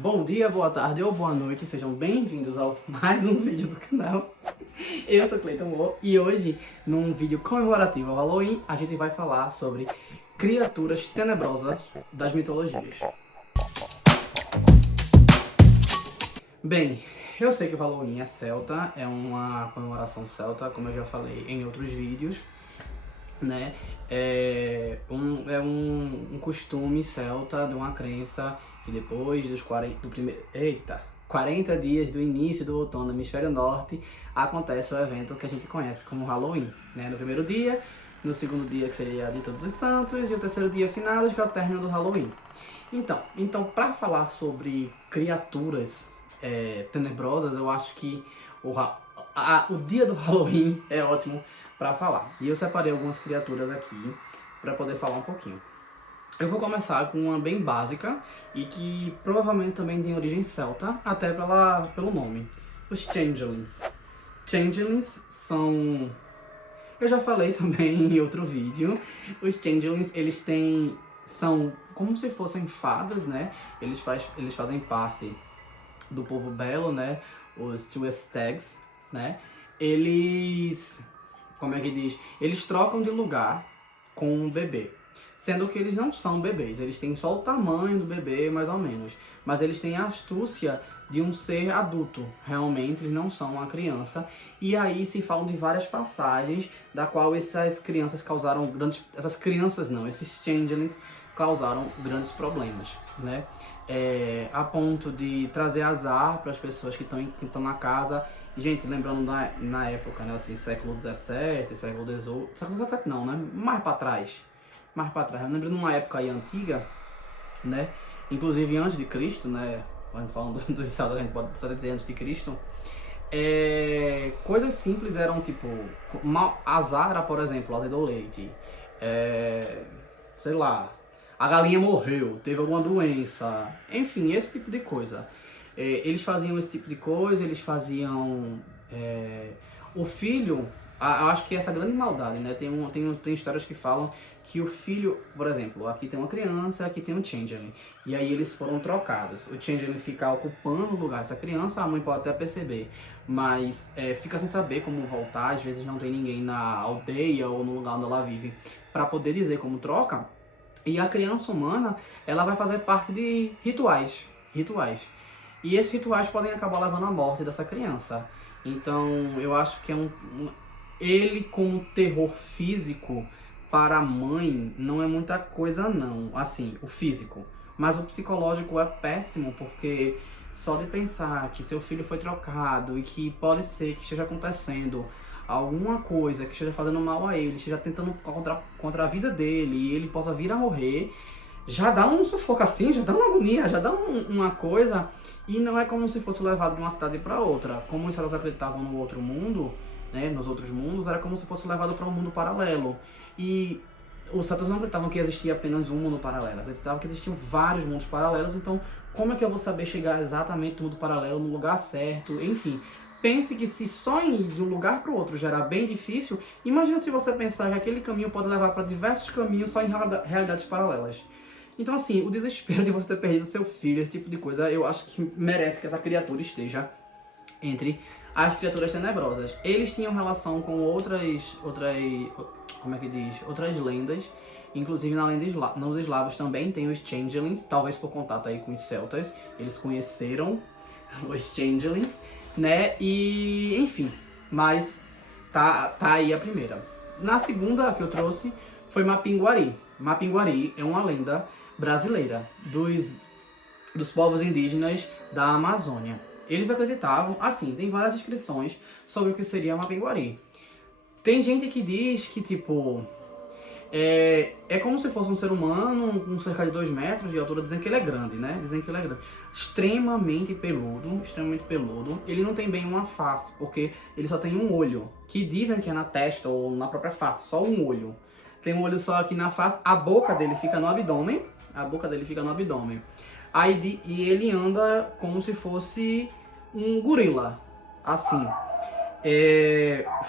Bom dia, boa tarde ou boa noite, sejam bem-vindos ao mais um vídeo do canal. Eu sou Cleiton Moore e hoje, num vídeo comemorativo ao Halloween, a gente vai falar sobre criaturas tenebrosas das mitologias. Bem, eu sei que o Halloween é celta, é uma comemoração celta, como eu já falei em outros vídeos, né? É um costume celta, de uma crença que depois dos 40 dias do início do outono no hemisfério norte, acontece o evento que a gente conhece como Halloween, né? No primeiro dia, no segundo dia que seria de Todos os Santos e o terceiro dia finados, que é o término do Halloween. Então para falar sobre criaturas tenebrosas, eu acho que o dia do Halloween é ótimo para falar. E eu separei algumas criaturas aqui para poder falar um pouquinho. Eu vou começar com uma bem básica e que provavelmente também tem origem celta, até pelo nome. Os Changelings. Changelings são... Eu já falei também em outro vídeo. Os Changelings, são como se fossem fadas, né? Eles fazem parte do povo belo, né? Os Tuathtags, né? Eles... Como é que diz? Eles trocam de lugar com um bebê. Sendo que eles não são bebês, eles têm só o tamanho do bebê, mais ou menos. Mas eles têm a astúcia de um ser adulto, realmente eles não são uma criança. E aí se falam de várias passagens, da qual essas crianças causaram grandes... esses changelings causaram grandes problemas, né? A ponto de trazer azar para as pessoas que estão na casa. E, gente, lembrando na época, né, assim, século XVII, século XVIII... Século XVII não, né? Mais para trás. Eu lembro de uma época aí antiga, né? Inclusive antes de Cristo, né? A gente falando do Estado, a gente pode dizer antes de Cristo. Coisas simples eram tipo... Azara, por exemplo, azedou leite. Sei lá... A galinha morreu, teve alguma doença. Enfim, esse tipo de coisa. Eles faziam esse tipo de coisa, eles faziam... O filho... Eu acho que essa grande maldade, né? Tem histórias que falam que o filho, por exemplo, aqui tem uma criança, aqui tem um changeling. E aí eles foram trocados. O changeling fica ocupando o lugar dessa criança, a mãe pode até perceber, mas fica sem saber como voltar. Às vezes não tem ninguém na aldeia ou no lugar onde ela vive para poder dizer como troca. E a criança humana, ela vai fazer parte de rituais. E esses rituais podem acabar levando à morte dessa criança. Então, eu acho que ele com terror físico para a mãe não é muita coisa não, assim, o físico. Mas o psicológico é péssimo, porque só de pensar que seu filho foi trocado e que pode ser que esteja acontecendo alguma coisa que esteja fazendo mal a ele, esteja tentando contra a vida dele e ele possa vir a morrer, já dá um sufoco assim, já dá uma agonia, já dá uma coisa. E não é como se fosse levado de uma cidade para outra. Como elas acreditavam no outro mundo, né, nos outros mundos, era como se fosse levado para um mundo paralelo. E os celtas não acreditavam que existia apenas um mundo paralelo, acreditavam que existiam vários mundos paralelos. Então, como é que eu vou saber chegar exatamente no mundo paralelo, no lugar certo? Enfim, pense que se só ir de um lugar para o outro já era bem difícil, imagina se você pensar que aquele caminho pode levar para diversos caminhos só em realidades paralelas. Então, assim, o desespero de você ter perdido seu filho, esse tipo de coisa, eu acho que merece que essa criatura esteja entre as criaturas tenebrosas. Eles tinham relação com outras lendas. Inclusive nos eslavos também tem os changelings, talvez por contato aí com os celtas. Eles conheceram os changelings, né? E, enfim, mas tá aí a primeira. Na segunda que eu trouxe foi Mapinguari. Mapinguari é uma lenda brasileira dos povos indígenas da Amazônia. Eles acreditavam, assim, tem várias descrições sobre o que seria Mapinguari. Tem gente que diz que, tipo, é como se fosse um ser humano com cerca de 2 metros de altura. Dizem que ele é grande, né? Dizem que ele é grande. Extremamente peludo. Ele não tem bem uma face, porque ele só tem um olho, que dizem que é na testa ou na própria face, só um olho. Tem um olho só aqui na face, a boca dele fica no abdômen. E ele anda como se fosse um gorila, assim.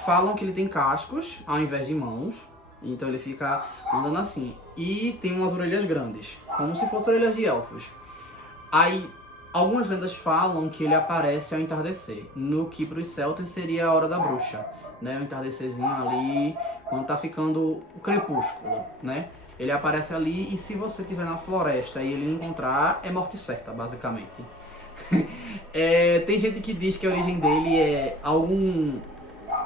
Falam que ele tem cascos ao invés de mãos, então ele fica andando assim. E tem umas orelhas grandes, como se fossem orelhas de elfos. Aí Algumas lendas falam que ele aparece ao entardecer, no que para os celtas seria a hora da bruxa, né? O entardecerzinho ali, quando tá ficando o crepúsculo, né? Ele aparece ali e se você estiver na floresta e ele encontrar, é morte certa, basicamente. Tem gente que diz que a origem dele é algum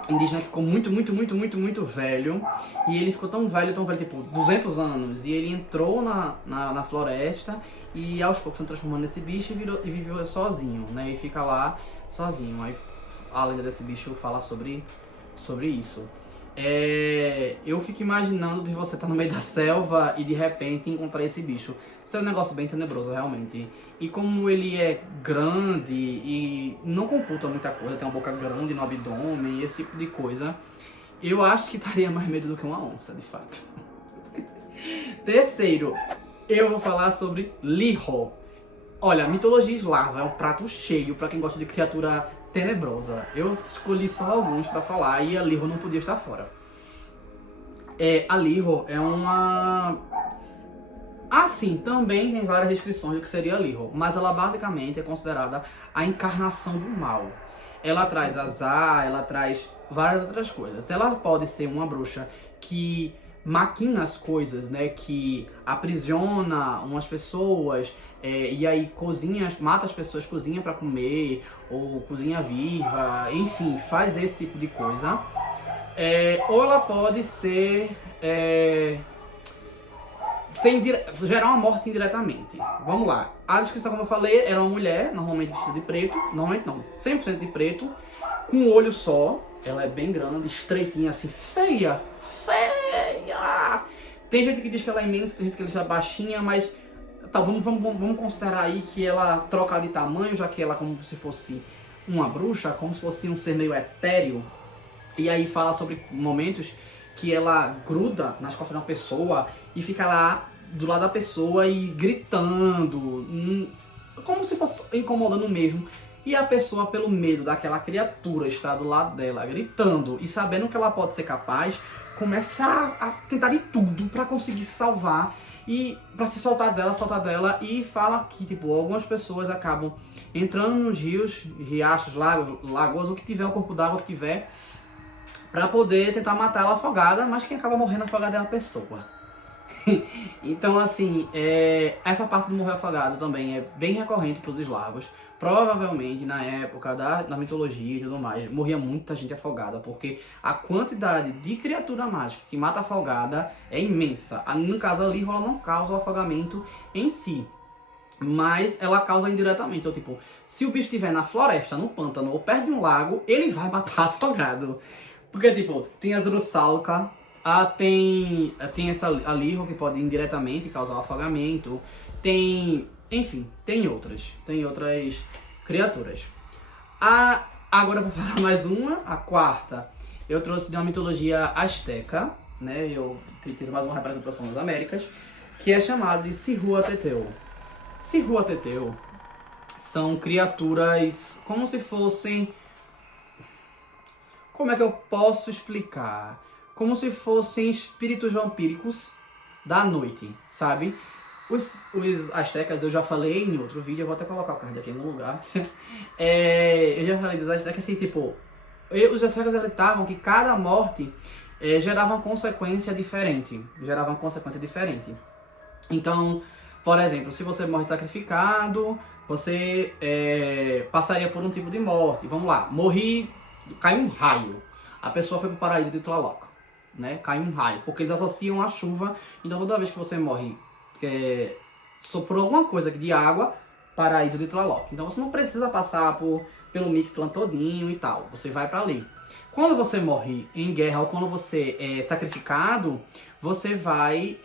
indígena que ficou muito velho, e ele ficou tão velho, tipo 200 anos, e ele entrou na floresta e aos poucos se transformando nesse bicho e viveu sozinho, né, e fica lá sozinho. Aí a lenda desse bicho fala sobre isso. Eu fico imaginando de você estar no meio da selva e de repente encontrar esse bicho. Isso é um negócio bem tenebroso, realmente. E como ele é grande e não computa muita coisa, tem uma boca grande no abdômen e esse tipo de coisa, eu acho que estaria mais medo do que uma onça, de fato. Terceiro, eu vou falar sobre Liho. Olha, mitologia eslava é um prato cheio para quem gosta de criatura tenebrosa. Eu escolhi só alguns para falar e a Liho não podia estar fora. A Liho é uma... Assim, também tem várias descrições do que seria a Liho, mas ela basicamente é considerada a encarnação do mal. Ela traz azar, ela traz várias outras coisas. Ela pode ser uma bruxa que maquina as coisas, né, que aprisiona umas pessoas, e aí cozinha, mata as pessoas, cozinha para comer, ou cozinha viva, enfim, faz esse tipo de coisa. Ou ela pode ser, gerar uma morte indiretamente. Vamos lá. A descrição, como eu falei, era uma mulher, normalmente vestida de preto, normalmente não, 100% de preto, com um olho só. Ela é bem grande, estreitinha, assim, feia. Tem gente que diz que ela é imensa, tem gente que diz que ela é baixinha, mas tá, vamos considerar aí que ela troca de tamanho, já que ela é como se fosse uma bruxa, como se fosse um ser meio etéreo. E aí fala sobre momentos que ela gruda nas costas de uma pessoa e fica lá do lado da pessoa e gritando, como se fosse incomodando mesmo. E a pessoa, pelo medo daquela criatura estar do lado dela, gritando e sabendo que ela pode ser capaz, começa a tentar de tudo para conseguir se salvar e para se soltar dela, e fala que, tipo, algumas pessoas acabam entrando nos rios, riachos, lagoas, o que tiver, o corpo d'água que tiver, para poder tentar matar ela afogada, mas quem acaba morrendo afogada é a pessoa. Então, assim, essa parte do morrer afogado também é bem recorrente para os eslavos. Provavelmente, na época da mitologia e tudo mais, morria muita gente afogada, porque a quantidade de criatura mágica que mata afogada é imensa. No caso, a Liho, ela não causa o afogamento em si, mas ela causa indiretamente. Então, tipo, se o bicho estiver na floresta, no pântano ou perto de um lago, ele vai matar afogado. Porque, tipo, tem as Russalka, tem essa a Liho, que pode indiretamente causar um afogamento. Enfim, tem outras criaturas. Agora eu vou falar mais uma, a quarta. Eu trouxe de uma mitologia asteca, né? Eu fiz mais uma representação das Américas, que é chamada de Cihuateteu. Cihuateteu são criaturas como se fossem... Como é que eu posso explicar? Como se fossem espíritos vampíricos da noite, sabe? Os astecas, eu já falei em outro vídeo, eu vou até colocar o card aqui no lugar. Eu já falei dos astecas que, tipo, os astecas acreditavam que cada morte gerava uma consequência diferente. Então, por exemplo, se você morre sacrificado, você passaria por um tipo de morte. Vamos lá, caiu um raio. A pessoa foi pro paraíso de Tlaloc, né? Caiu um raio, porque eles associam a chuva. Então toda vez que você morre, soprou alguma coisa de água, paraíso de Tlaloc. Então você não precisa passar pelo Mictlan todinho e tal. Você vai pra ali. Quando você morre em guerra ou quando você é sacrificado, você vai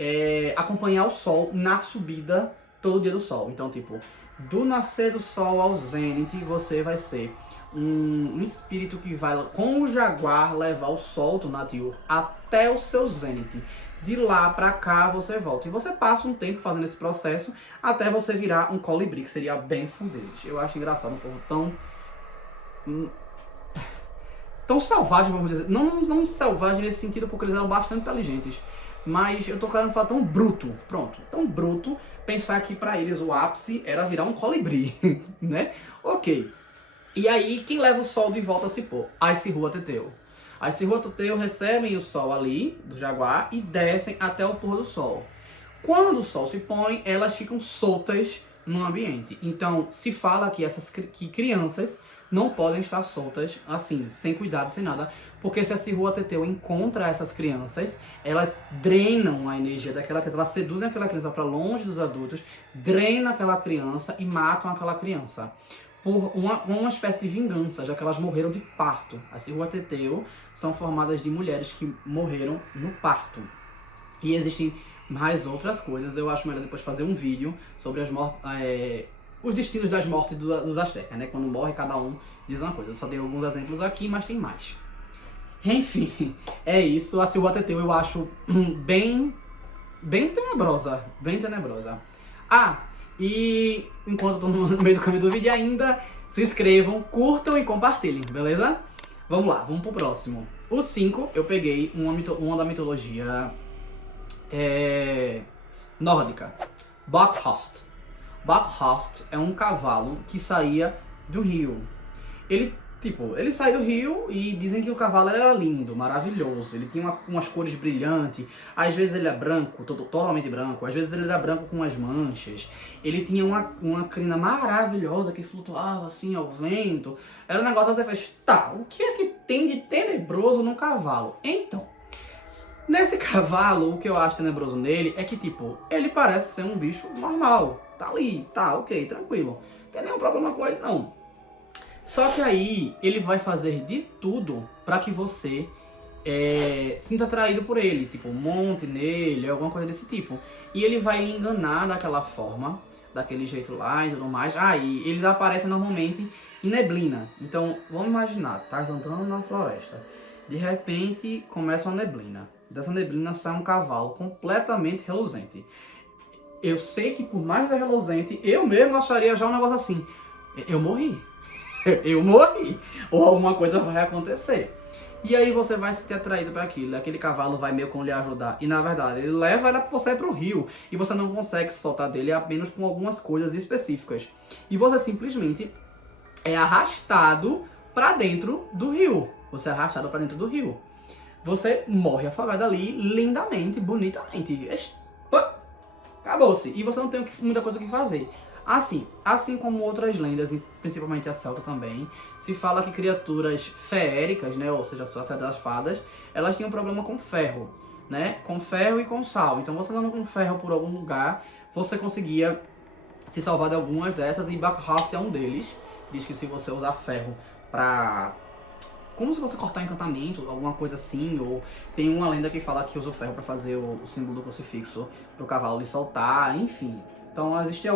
acompanhar o sol na subida todo dia do sol. Então, tipo, do nascer do sol ao zênite, você vai ser um espírito que vai com o jaguar levar o sol do Natiur até o seu zênite. De lá pra cá você volta. E você passa um tempo fazendo esse processo até você virar um colibri, que seria a bênção deles. Eu acho engraçado um povo tão selvagem, vamos dizer. Não selvagem nesse sentido, porque eles eram bastante inteligentes. Mas eu tô querendo falar tão bruto. Pronto, tão bruto pensar que pra eles o ápice era virar um colibri, né? Ok. E aí, quem leva o sol de volta a se pôr? As Cihuateteu. As Cihuateteu recebem o sol ali, do jaguar, e descem até o pôr do sol. Quando o sol se põe, elas ficam soltas no ambiente. Então, se fala que crianças não podem estar soltas, assim, sem cuidado, sem nada, porque se a Cihuateteu encontra essas crianças, elas drenam a energia daquela criança, elas seduzem aquela criança para longe dos adultos, drenam aquela criança e matam aquela criança. Por uma espécie de vingança, já que elas morreram de parto. As Cihuateteu são formadas de mulheres que morreram no parto. E existem mais outras coisas. Eu acho melhor depois fazer um vídeo sobre as mortes, os destinos das mortes dos astecas, né? Quando morre, cada um diz uma coisa. Eu só dei alguns exemplos aqui, mas tem mais. Enfim, é isso. A Cihuateteu eu acho bem tenebrosa. Bem tenebrosa. Ah, e enquanto eu tô no meio do caminho do vídeo ainda, se inscrevam, curtam e compartilhem, beleza? Vamos lá, vamos pro próximo. O 5, eu peguei uma da mitologia nórdica. Bakhast. Bakhast é um cavalo que saía do rio. Ele sai do rio e dizem que o cavalo era lindo, maravilhoso. Ele tinha umas cores brilhantes. Às vezes ele é branco, totalmente branco. Às vezes ele era branco com as manchas. Ele tinha uma crina maravilhosa que flutuava assim ao vento. Era um negócio que você fez, tá, o que é que tem de tenebroso no cavalo? Então, nesse cavalo, o que eu acho tenebroso nele é que, ele parece ser um bicho normal. Tá ali, tá, ok, tranquilo. Não tem nenhum problema com ele, não. Só que aí, ele vai fazer de tudo pra que você sinta atraído por ele. Monte nele, alguma coisa desse tipo. E ele vai lhe enganar daquela forma, daquele jeito lá e tudo mais. E eles aparecem normalmente em neblina. Então, vamos imaginar, tá andando na floresta. De repente, começa uma neblina. Dessa neblina sai um cavalo completamente reluzente. Eu sei que por mais reluzente, eu mesmo acharia já um negócio assim. Eu morri. Eu morri. Ou alguma coisa vai acontecer. E aí você vai se ter atraído para aquilo. Aquele cavalo vai meio com lhe ajudar. E na verdade, ele leva você pro rio. E você não consegue se soltar dele apenas com algumas coisas específicas. E você simplesmente é arrastado para dentro do rio. Você é arrastado para dentro do rio. Você morre afogado ali lindamente, bonitamente. Acabou-se. E você não tem muita coisa o que fazer. Assim como outras lendas, principalmente a celta também, se fala que criaturas feéricas, né, ou seja, as das fadas, elas tinham problema com ferro, né, com ferro e com sal. Então você andando com ferro por algum lugar, você conseguia se salvar de algumas dessas, e Bakhast é um deles. Diz que se você usar ferro pra... como se você cortar encantamento, alguma coisa assim, ou tem uma lenda que fala que usa o ferro pra fazer o símbolo do crucifixo pro cavalo lhe soltar, enfim. Então existem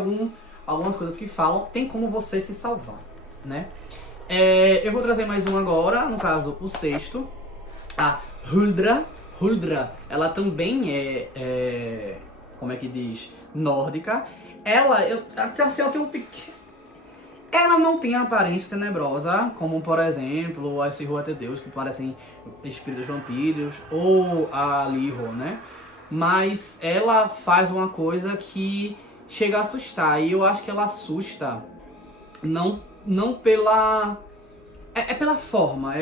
algumas coisas que falam, tem como você se salvar, né? Eu vou trazer mais um agora, no caso o sexto, a Huldra. Huldra, ela também como é que diz, nórdica. Ela tem um pequeno... Ela não tem a aparência tenebrosa, como por exemplo as Cihuateteu, que parecem espíritos vampiros, ou a Lihor, né? Mas ela faz uma coisa que chega a assustar, e eu acho que ela assusta não pela... pela forma,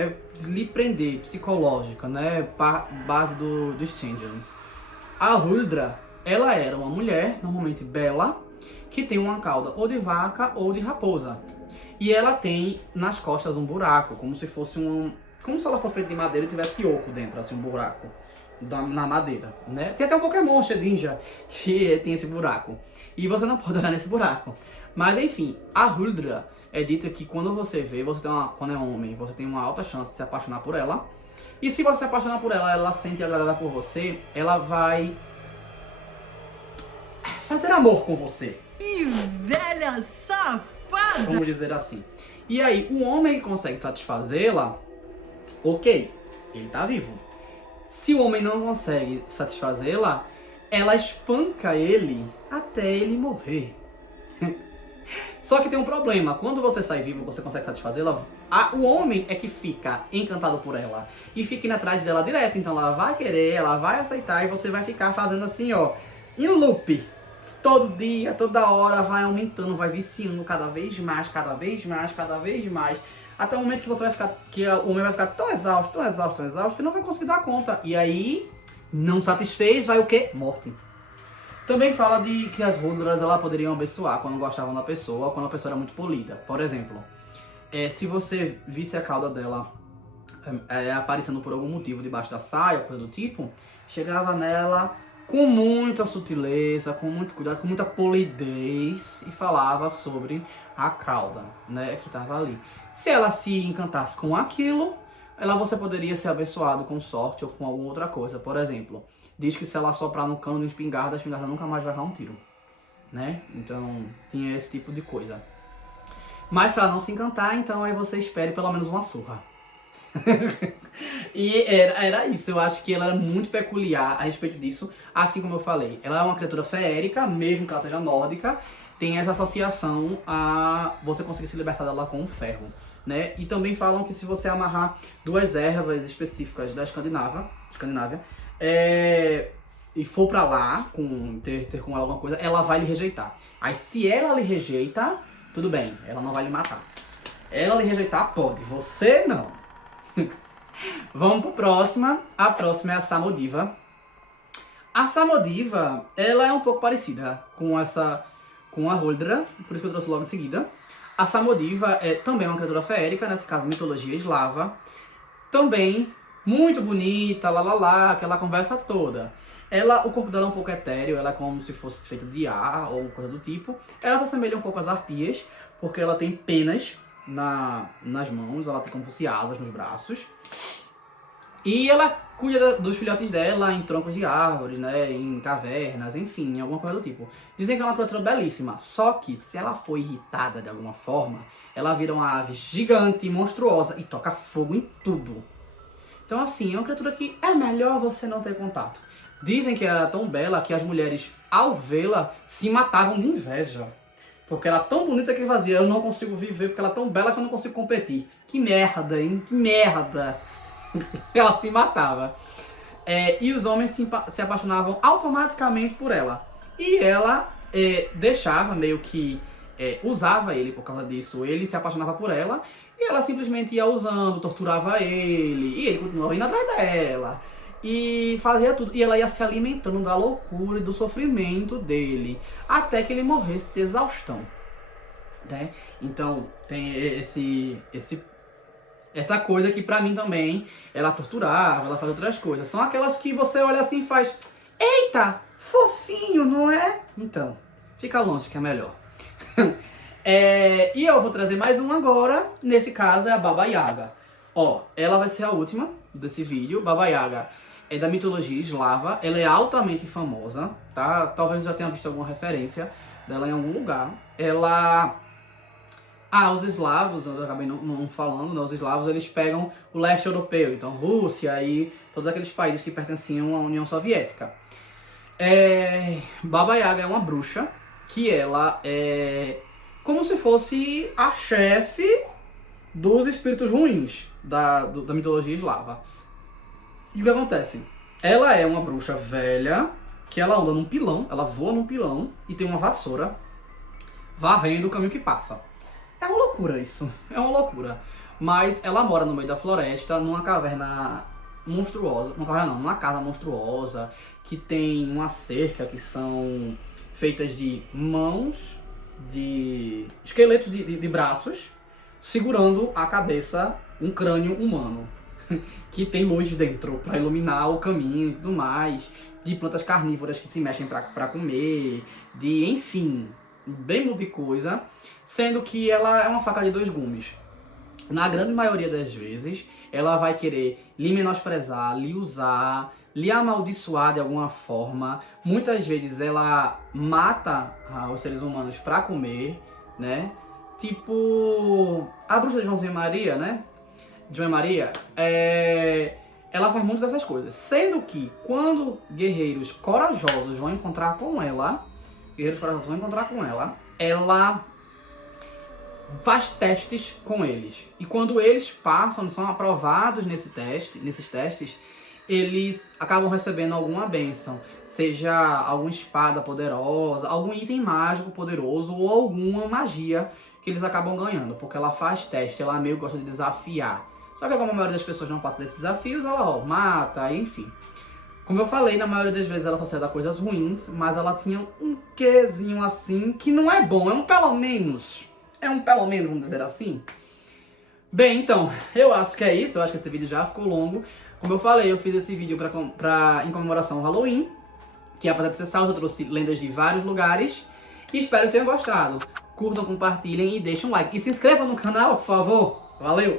lhe prender, psicológica, né? Base dos Changelings. A Huldra, ela era uma mulher, normalmente bela, que tem uma cauda ou de vaca ou de raposa. E ela tem nas costas um buraco, como se ela fosse feita de madeira e tivesse oco dentro, assim, um buraco na madeira, né? Tem até um Pokémon Shedinja que tem esse buraco. E você não pode olhar nesse buraco. Mas enfim, a Huldra é dita que quando você vê, quando é homem, você tem uma alta chance de se apaixonar por ela. E se você se apaixonar por ela, ela sente agradada por você, ela vai fazer amor com você. Que velha safada! Vamos dizer assim. E aí, o homem que consegue satisfazê-la, ok, ele tá vivo. Se o homem não consegue satisfazê-la, ela espanca ele até ele morrer. Só que tem um problema, quando você sai vivo, você consegue satisfazê-la, o homem é que fica encantado por ela e fica indo atrás dela direto. Então ela vai querer, ela vai aceitar, e você vai ficar fazendo assim, ó, em loop. todo dia, toda hora, vai aumentando, vai viciando cada vez mais, cada vez mais, cada vez mais. Até o momento que você vai ficar, que o homem vai ficar tão exausto, tão exausto, tão exausto, que não vai conseguir dar conta. E aí, não satisfez, vai o quê? Morte. Também fala de que as ruldras ela poderiam abençoar quando gostavam da pessoa, quando a pessoa era muito polida. Por exemplo, se você visse a cauda dela aparecendo por algum motivo debaixo da saia, coisa do tipo, chegava nela com muita sutileza, com muito cuidado, com muita polidez e falava sobre a cauda, né, que estava ali. Se ela se encantasse com aquilo, você poderia ser abençoado com sorte ou com alguma outra coisa. Por exemplo, diz que se ela soprar no cano de espingarda, a espingarda nunca mais vai dar um tiro, né? Então, tinha esse tipo de coisa. Mas se ela não se encantar, então aí você espere pelo menos uma surra. E era isso, eu acho que ela era muito peculiar a respeito disso. Assim como eu falei, ela é uma criatura feérica, mesmo que ela seja nórdica, tem essa associação a você conseguir se libertar dela com o ferro, né? E também falam que se você amarrar 2 ervas específicas da Escandinávia, e for pra lá, ter com ela alguma coisa, ela vai lhe rejeitar. Aí se ela lhe rejeita, tudo bem, ela não vai lhe matar. Ela lhe rejeitar, pode, você não. Vamos para a próxima. A próxima é a Samodiva. A Samodiva, ela é um pouco parecida com a Huldra, por isso que eu trouxe logo em seguida. A Samodiva é também uma criatura feérica, nesse caso mitologia eslava. Também muito bonita, aquela conversa toda. O corpo dela é um pouco etéreo, ela é como se fosse feita de ar ou coisa do tipo. Ela se assemelha um pouco às arpias, porque ela tem penas nas mãos, ela tem como se fosse asas nos braços. E ela cuida dos filhotes dela em troncos de árvores, né, em cavernas, enfim, alguma coisa do tipo. Dizem que é uma criatura belíssima, só que se ela for irritada de alguma forma, ela vira uma ave gigante, monstruosa e toca fogo em tudo. Então assim, é uma criatura que é melhor você não ter contato. Dizem que ela é tão bela que as mulheres, ao vê-la, se matavam de inveja. Porque ela é tão bonita que fazia, eu não consigo viver porque ela é tão bela que eu não consigo competir. Que merda, hein? Que merda! Ela se matava. E os homens se apaixonavam automaticamente por ela. E ela deixava, meio que usava ele por causa disso. Ele se apaixonava por ela e ela simplesmente ia usando, torturava ele. E ele continuava indo atrás dela. E fazia tudo. E ela ia se alimentando da loucura e do sofrimento dele. Até que ele morresse de exaustão. Né? Então tem essa coisa que pra mim também, ela torturava, ela faz outras coisas. São aquelas que você olha assim e faz, eita, fofinho, não é? Então, fica longe que é melhor. E eu vou trazer mais uma agora, nesse caso é a Baba Yaga. Ela vai ser a última desse vídeo. Baba Yaga é da mitologia eslava, ela é altamente famosa, tá? Talvez já tenha visto alguma referência dela em algum lugar. Os eslavos, eu acabei não falando, né? Os eslavos, eles pegam o leste europeu, então Rússia e todos aqueles países que pertenciam à União Soviética. Baba Yaga é uma bruxa, que ela é como se fosse a chefe dos espíritos ruins da mitologia eslava. E o que acontece? Ela é uma bruxa velha, que ela anda num pilão, ela voa num pilão e tem uma vassoura varrendo o caminho que passa. É uma loucura isso, é uma loucura. Mas ela mora no meio da floresta, numa caverna monstruosa, numa casa monstruosa, que tem uma cerca que são feitas de mãos, de esqueletos de braços, segurando a cabeça, um crânio humano, que tem luz dentro para iluminar o caminho e tudo mais, de plantas carnívoras que se mexem para comer, enfim, bem muita coisa, sendo que ela é uma faca de 2 gumes. Na grande maioria das vezes, ela vai querer lhe menosprezar, lhe usar, lhe amaldiçoar de alguma forma. Muitas vezes ela mata os seres humanos para comer, né? Tipo a bruxa de Joãozinho e Maria, né? João e Maria, ela faz muitas dessas coisas. Sendo que quando guerreiros corajosos vão encontrar com ela, ela faz testes com eles. E quando eles passam, são aprovados nesses testes, eles acabam recebendo alguma bênção, seja alguma espada poderosa, algum item mágico poderoso ou alguma magia que eles acabam ganhando, porque ela faz teste, ela meio gosta de desafiar. Só que como a maioria das pessoas não passa desses desafios, ela mata, enfim. Como eu falei, na maioria das vezes ela só sai a coisas ruins, mas ela tinha um quezinho assim que não é bom, é um pelo menos. Vamos dizer assim. Bem, então, eu acho que é isso, eu acho que esse vídeo já ficou longo. Como eu falei, eu fiz esse vídeo em comemoração ao Halloween, que apesar de ser salto, eu trouxe lendas de vários lugares. E espero que tenham gostado. Curtam, compartilhem e deixem um like. E se inscrevam no canal, por favor. Valeu!